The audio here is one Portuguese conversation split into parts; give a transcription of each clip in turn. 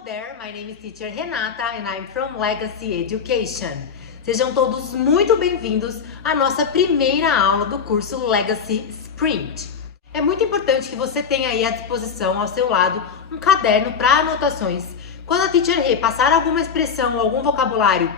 Hello there, my name is teacher Renata and I'm from Legacy Education. Sejam todos muito bem-vindos à nossa primeira aula do curso Legacy Sprint. É muito importante que você tenha aí à disposição, ao seu lado, um caderno para anotações. Quando a teacher Rê passar alguma expressão ou algum vocabulário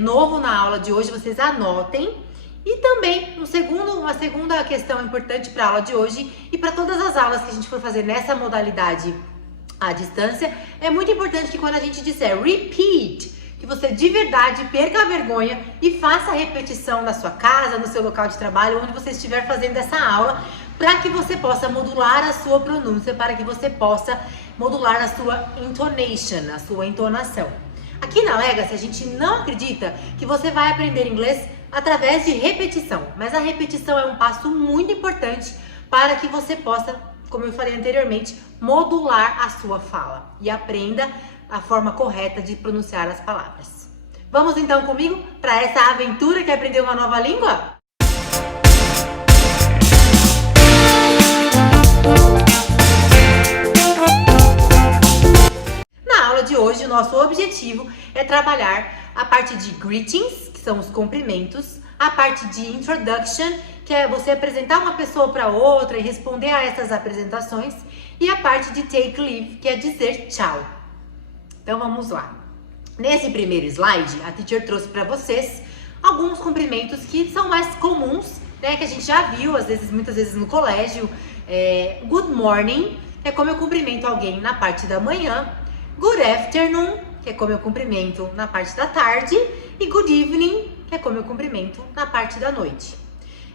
novo na aula de hoje, vocês anotem. E também, uma segunda questão importante para a aula de hoje e para todas as aulas que a gente for fazer nessa modalidade à distância, é muito importante que quando a gente disser repeat, que você de verdade perca a vergonha e faça a repetição na sua casa, no seu local de trabalho, onde você estiver fazendo essa aula, para que você possa modular a sua pronúncia, para que você possa modular a sua intonation, a sua entonação. Aqui na Legacy, a gente não acredita que você vai aprender inglês através de repetição, mas a repetição é um passo muito importante para que você possa, como eu falei anteriormente, modular a sua fala e aprenda a forma correta de pronunciar as palavras. Vamos então comigo para essa aventura que é aprender uma nova língua? Na aula de hoje, o nosso objetivo é trabalhar a parte de greetings, que são os cumprimentos, a parte de introduction, que é você apresentar uma pessoa para outra e responder a essas apresentações, e a parte de take leave, que é dizer tchau. Então vamos lá. Nesse primeiro slide, a teacher trouxe para vocês alguns cumprimentos que são mais comuns, né, que a gente já viu, muitas vezes no colégio. Good morning, que é como eu cumprimento alguém na parte da manhã. Good afternoon, que é como eu cumprimento na parte da tarde. E good evening, que é como eu cumprimento na parte da noite.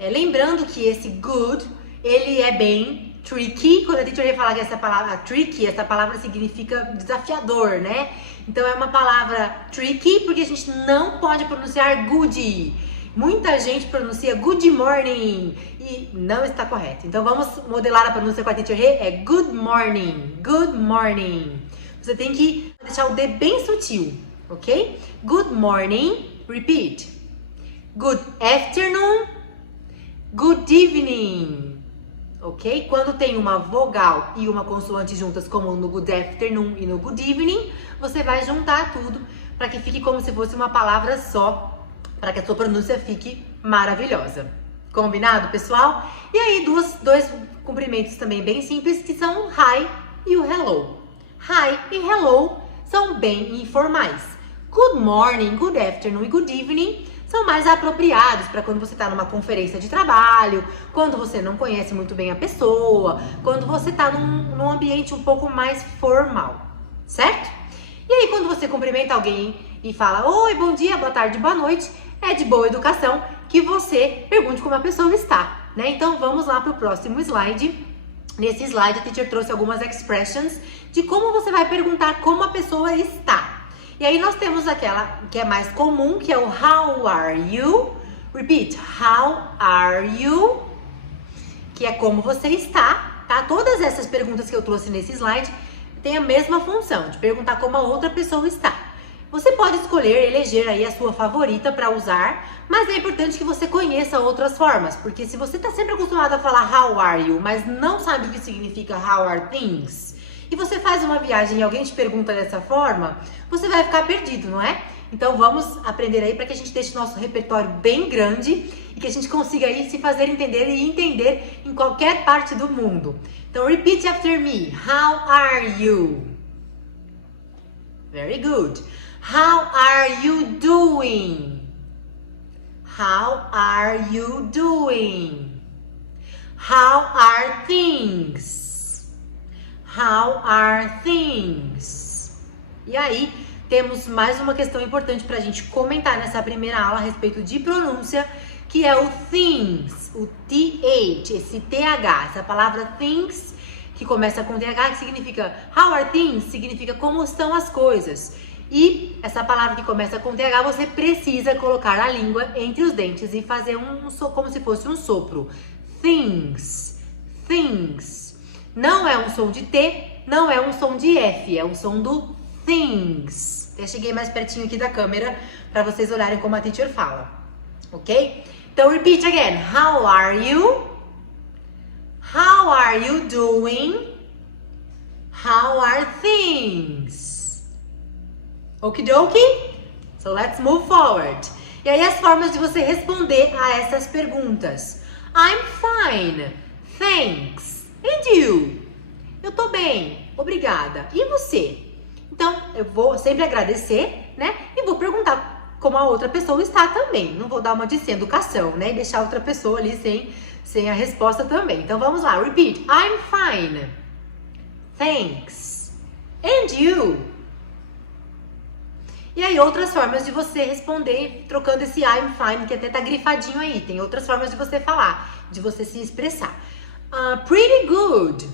Lembrando que esse good, ele é bem tricky. Quando a gente vai falar que essa palavra tricky, essa palavra significa desafiador, né? Então é uma palavra tricky porque a gente não pode pronunciar good. Muita gente pronuncia good morning e não está correto. Então vamos modelar a pronúncia com a teacher Rê. Good morning, good morning. Você tem que deixar o D bem sutil, ok? Good morning, repeat. Good afternoon, good evening. Ok? Quando tem uma vogal e uma consoante juntas, como no good afternoon e no good evening, você vai juntar tudo para que fique como se fosse uma palavra só, para que a sua pronúncia fique maravilhosa. Combinado, pessoal? E aí, dois cumprimentos também bem simples, que são o hi e o hello. Hi e hello são bem informais. Good morning, good afternoon e good evening são mais apropriados para quando você está numa conferência de trabalho, quando você não conhece muito bem a pessoa, quando você está num ambiente um pouco mais formal, certo? E aí, quando você cumprimenta alguém e fala oi, bom dia, boa tarde, boa noite, é de boa educação que você pergunte como a pessoa está, né? Então, vamos lá para o próximo slide. Nesse slide, a teacher trouxe algumas expressions de como você vai perguntar como a pessoa está. E aí nós temos aquela que é mais comum, que é o how are you? Repeat, how are you? Que é como você está, tá? Todas essas perguntas que eu trouxe nesse slide têm a mesma função, de perguntar como a outra pessoa está. Você pode escolher, eleger aí a sua favorita para usar, mas é importante que você conheça outras formas, porque se você está sempre acostumado a falar how are you, mas não sabe o que significa how are things, e você faz uma viagem e alguém te pergunta dessa forma, você vai ficar perdido, não é? Então vamos aprender aí para que a gente deixe nosso repertório bem grande e que a gente consiga aí se fazer entender e entender em qualquer parte do mundo. Então repeat after me. How are you? Very good. How are you doing? How are you doing? How are things? How are things? E aí, temos mais uma questão importante para a gente comentar nessa primeira aula a respeito de pronúncia, que é o things, o TH, esse TH, essa palavra things, que começa com TH, que significa how are things, significa como estão as coisas. E essa palavra que começa com TH, você precisa colocar a língua entre os dentes e fazer como se fosse um sopro. Things, things. Não é um som de T, não é um som de F, é um som do things. Eu cheguei mais pertinho aqui da câmera para vocês olharem como a teacher fala, ok? Então, repeat again. How are you? How are you doing? How are things? Okidoki? So let's move forward. E aí as formas de você responder a essas perguntas. I'm fine. Thanks. And you? Eu tô bem. Obrigada. E você? Então, eu vou sempre agradecer, né? E vou perguntar como a outra pessoa está também. Não vou dar uma de sem educação, né? E deixar a outra pessoa ali sem a resposta também. Então, vamos lá. Repeat. I'm fine. Thanks. And you? E aí, outras formas de você responder, trocando esse I'm fine, que até tá grifadinho aí. Tem outras formas de você falar, de você se expressar. Pretty good.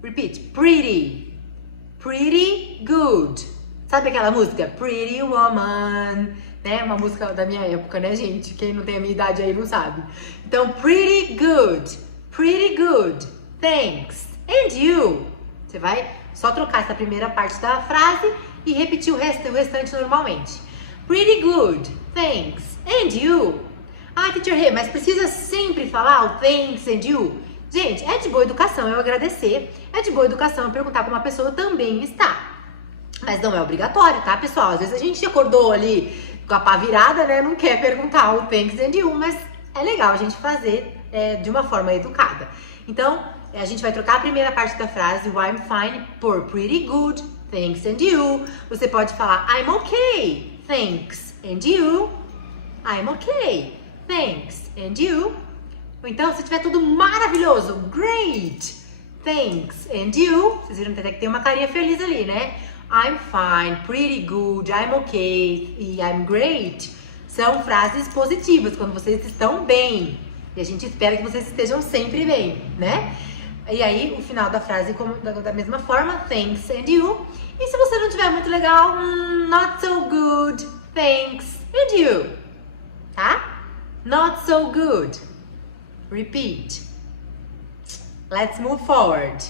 Repeat. Pretty. Pretty good. Sabe aquela música? Pretty Woman. Né? Uma música da minha época, né, gente? Quem não tem a minha idade aí não sabe. Então, pretty good. Pretty good. Thanks. And you? Você vai só trocar essa primeira parte da frase e repetir o restante normalmente. Pretty good. Thanks. And you? Ah, teacher Rê, mas precisa sempre falar o thanks and you? Gente, é de boa educação eu agradecer. É de boa educação eu perguntar como a pessoa também está. Mas não é obrigatório, tá, pessoal? Às vezes a gente acordou ali com a pá virada, né? Não quer perguntar o thanks and you, mas é legal a gente fazer de uma forma educada. Então, a gente vai trocar a primeira parte da frase, o I'm fine, por pretty good, thanks and you. Você pode falar I'm okay, thanks and you. I'm okay, thanks and you. Ou então, se tiver tudo maravilhoso, great, thanks and you. Vocês viram até que tem uma carinha feliz ali, né? I'm fine, pretty good, I'm okay e I'm great. São frases positivas, quando vocês estão bem. E a gente espera que vocês estejam sempre bem, né? E aí, o final da frase da mesma forma, thanks and you. E se você não tiver muito legal, not so good, thanks and you. Tá? Not so good. Repeat. Let's move forward.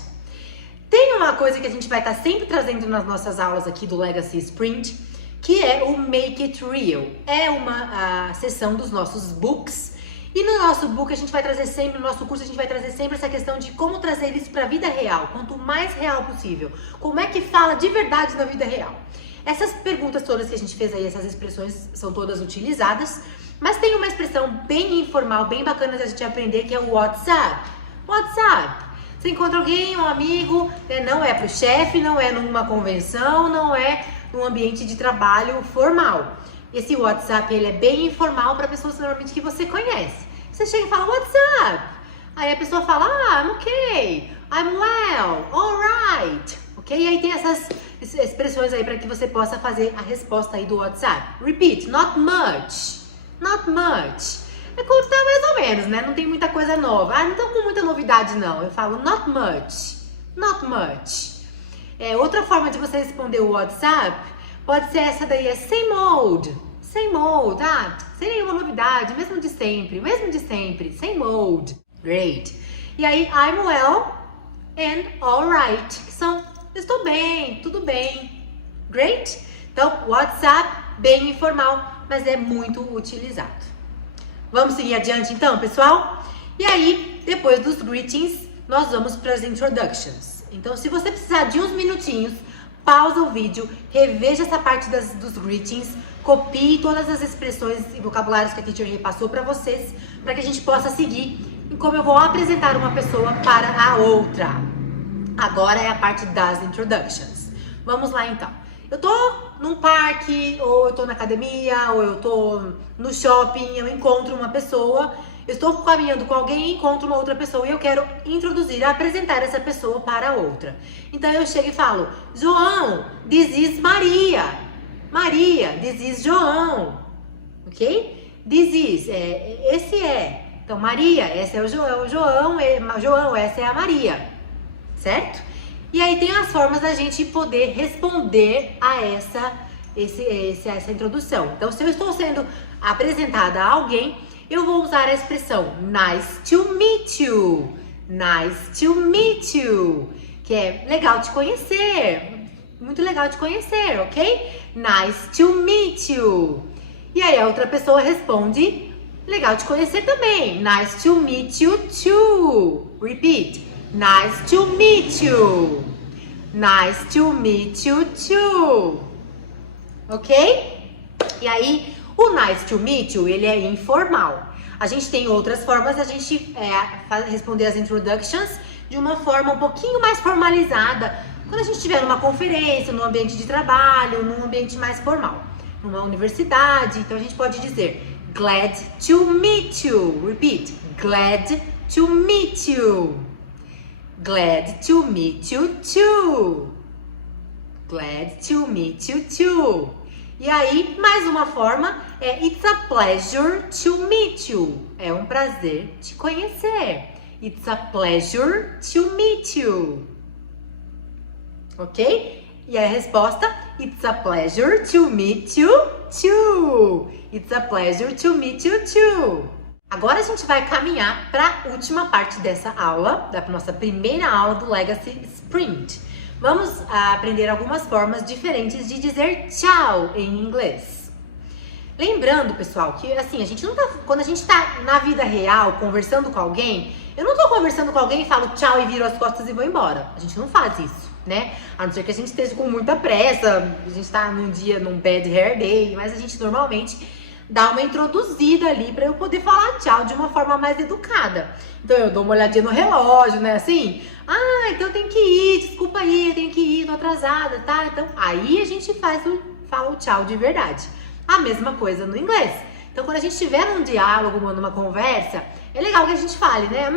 Tem uma coisa que a gente vai estar sempre trazendo nas nossas aulas aqui do Legacy Sprint, que é o Make It Real. É uma sessão dos nossos books. E no nosso book a gente vai trazer sempre, no nosso curso a gente vai trazer sempre essa questão de como trazer isso para a vida real, quanto mais real possível. Como é que fala de verdade na vida real? Essas perguntas todas que a gente fez aí, essas expressões são todas utilizadas, mas tem uma expressão bem informal, bem bacana de a gente aprender, que é o WhatsApp. WhatsApp. Você encontra alguém, um amigo, né? Não é pro chefe, não é numa convenção, não é num ambiente de trabalho formal. Esse WhatsApp, ele é bem informal para pessoas normalmente que você conhece. Você chega e fala, what's up? Aí a pessoa fala, I'm okay, I'm well, alright. Ok? E aí tem essas expressões aí para que você possa fazer a resposta aí do WhatsApp. Repeat, not much, not much. É como tá mais ou menos, né? Não tem muita coisa nova. Ah, não tô com muita novidade não. Eu falo not much, not much. Outra forma de você responder o WhatsApp pode ser essa daí, same old, sem nenhuma novidade, mesmo de sempre, same old, great. E aí, I'm well and alright, que são, estou bem, tudo bem, great. Então, WhatsApp, bem informal, mas é muito utilizado. Vamos seguir adiante então, pessoal? E aí, depois dos greetings, nós vamos para as introductions. Então, se você precisar de uns minutinhos, pausa o vídeo, reveja essa parte dos greetings, copie todas as expressões e vocabulários que a Teacher repassou para vocês, para que a gente possa seguir em como eu vou apresentar uma pessoa para a outra. Agora é a parte das introductions. Vamos lá então. Eu tô num parque, ou eu tô na academia, ou eu tô no shopping, eu encontro uma pessoa, eu estou caminhando com alguém e encontro uma outra pessoa e eu quero introduzir, apresentar essa pessoa para a outra. Então eu chego e falo, João, this is Maria. Maria, this is João. Ok? This is, esse é. Então Maria, esse é o João, João, essa é a Maria. Certo? E aí tem as formas da gente poder responder a essa introdução. Então, se eu estou sendo apresentada a alguém, eu vou usar a expressão nice to meet you. Nice to meet you. Que é legal te conhecer. Muito legal te conhecer, ok? Nice to meet you. E aí a outra pessoa responde, legal te conhecer também. Nice to meet you too. Repeat. Nice to meet you. Nice to meet you too. ok? E aí, o nice to meet you, ele é informal. A gente tem outras formas de a gente responder as introductions de uma forma um pouquinho mais formalizada, quando a gente estiver numa conferência, num ambiente de trabalho, num ambiente mais formal, numa universidade. Então a gente pode dizer glad to meet you. Repeat, glad to meet you. Glad to meet you too. Glad to meet you too. E aí, mais uma forma é it's a pleasure to meet you. É um prazer te conhecer. It's a pleasure to meet you. Ok? E a resposta, it's a pleasure to meet you too. It's a pleasure to meet you too. Agora a gente vai caminhar para a última parte dessa aula, da nossa primeira aula do Legacy Sprint. Vamos aprender algumas formas diferentes de dizer tchau em inglês. Lembrando, pessoal, que assim, quando a gente tá na vida real, conversando com alguém, eu não tô conversando com alguém e falo tchau e viro as costas e vou embora. A gente não faz isso, né? A não ser que a gente esteja com muita pressa, a gente tá num bad hair day, mas a gente normalmente dá uma introduzida ali pra eu poder falar tchau de uma forma mais educada. Então eu dou uma olhadinha no relógio, né, assim, então eu tenho que ir, desculpa aí, eu tenho que ir, tô atrasada, tá? Então aí a gente fala o tchau de verdade. A mesma coisa no inglês. Então quando a gente estiver num diálogo, numa conversa, é legal que a gente fale, né,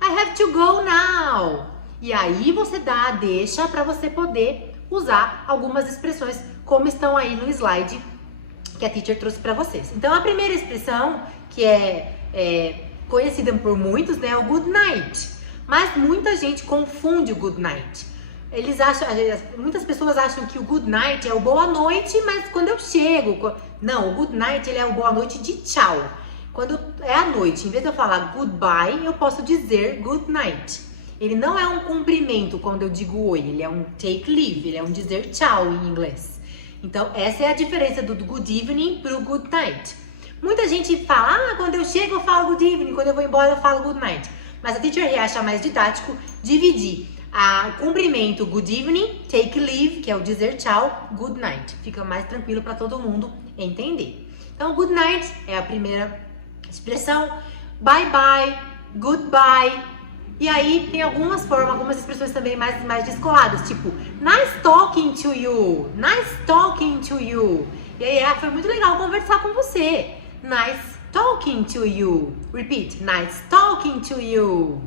I have to go now. E aí você dá a deixa pra você poder usar algumas expressões como estão aí no slide que a teacher trouxe para vocês. Então, a primeira expressão, que é conhecida por muitos, né, é o good night. Mas muita gente confunde o good night. Muitas pessoas acham que o good night é o boa noite, mas quando eu chego... Não, o good night ele é o boa noite de tchau. Quando é a noite, em vez de eu falar goodbye, eu posso dizer good night. Ele não é um cumprimento quando eu digo oi, ele é um take leave, ele é um dizer tchau em inglês. Então, essa é a diferença do good evening pro good night. Muita gente fala, quando eu chego eu falo good evening, quando eu vou embora eu falo good night. Mas a teacher acha mais didático dividir o cumprimento good evening, take leave, que é o dizer tchau, good night. Fica mais tranquilo para todo mundo entender. Então, good night é a primeira expressão, bye bye, goodbye. E aí tem algumas expressões também mais descoladas, tipo nice talking to you, nice talking to you. E aí foi muito legal conversar com você. Nice talking to you. Repeat, nice talking to you.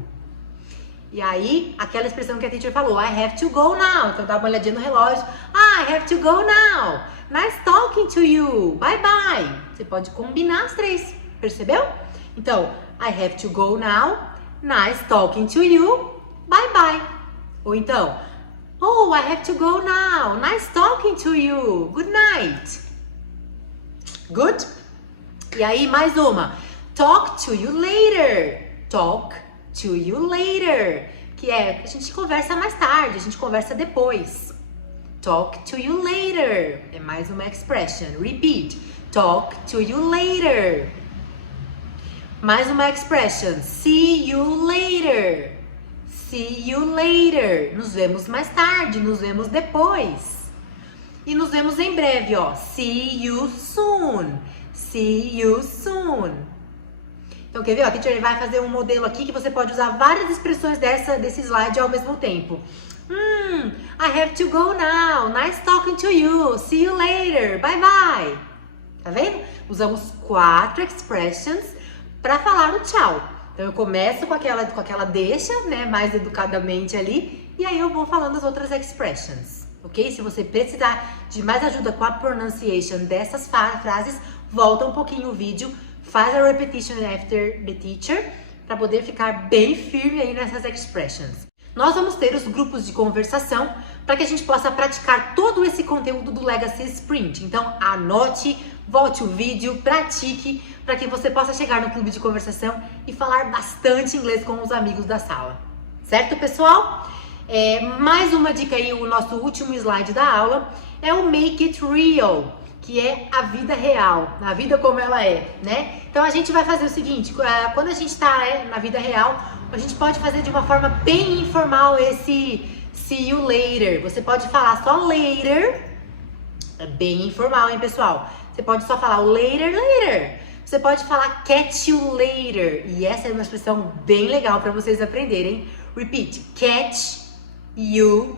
E aí, aquela expressão que a teacher falou, I have to go now. Então dá uma olhadinha no relógio. I have to go now. Nice talking to you. Bye bye. Você pode combinar as três, percebeu? Então, I have to go now. Nice talking to you. Bye bye. Ou então, oh, I have to go now. Nice talking to you. Good night. Good? E aí, mais uma. Talk to you later. Talk to you later. Que é, a gente conversa mais tarde, a gente conversa depois. Talk to you later. É mais uma expression. Repeat. Talk to you later. Mais uma expression. See you later. See you later. Nos vemos mais tarde, nos vemos depois. E nos vemos em breve, ó. See you soon. See you soon. Então, quer ver? Ó, a teacher vai fazer um modelo aqui que você pode usar várias expressões desse slide ao mesmo tempo. I have to go now. Nice talking to you. See you later. Bye bye. Tá vendo? Usamos 4 expressions para falar o tchau. Então eu começo com aquela deixa, né, mais educadamente ali, e aí eu vou falando as outras expressions, ok? Se você precisar de mais ajuda com a pronunciation dessas frases, volta um pouquinho o vídeo, faz a repetition after the teacher, para poder ficar bem firme aí nessas expressions. Nós vamos ter os grupos de conversação para que a gente possa praticar todo esse conteúdo do Legacy Sprint. Então anote, volte o vídeo, pratique, para que você possa chegar no clube de conversação e falar bastante inglês com os amigos da sala. Certo, pessoal? Mais uma dica aí, o nosso último slide da aula é o Make It Real, que é a vida real, a vida como ela é, né? Então a gente vai fazer o seguinte, quando a gente está na vida real, a gente pode fazer de uma forma bem informal esse see you later. Você pode falar só later É bem informal, hein, pessoal? Você pode só falar o later, later. Você pode falar catch you later. E essa é uma expressão bem legal para vocês aprenderem. Repeat. Catch you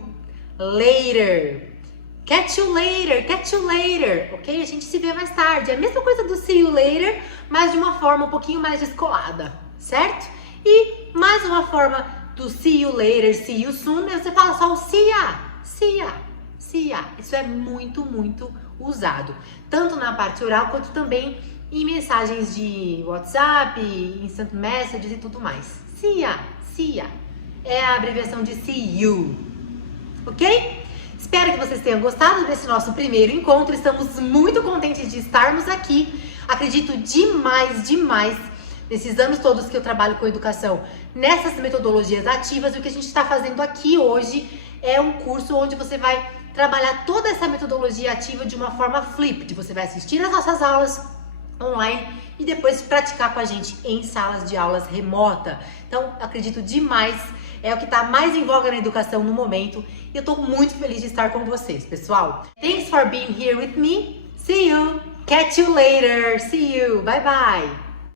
later. Catch you later, catch you later. Ok? A gente se vê mais tarde. É a mesma coisa do see you later, mas de uma forma um pouquinho mais descolada. Certo? E mais uma forma do see you later, see you soon, você fala só o see ya, see ya, see ya. Isso é muito, muito usado. Tanto na parte oral, quanto também em mensagens de WhatsApp, instant messages e tudo mais. See ya, see ya. É a abreviação de see you. Ok? Espero que vocês tenham gostado desse nosso primeiro encontro. Estamos muito contentes de estarmos aqui. Acredito demais, demais nesses anos todos que eu trabalho com educação, nessas metodologias ativas. E o que a gente está fazendo aqui hoje é um curso onde você vai trabalhar toda essa metodologia ativa de uma forma flipped. Você vai assistir as nossas aulas online e depois praticar com a gente em salas de aulas remota. Então, acredito demais, é o que está mais em voga na educação no momento. E eu estou muito feliz de estar com vocês, pessoal. Thanks for being here with me. See you. Catch you later. See you. Bye bye.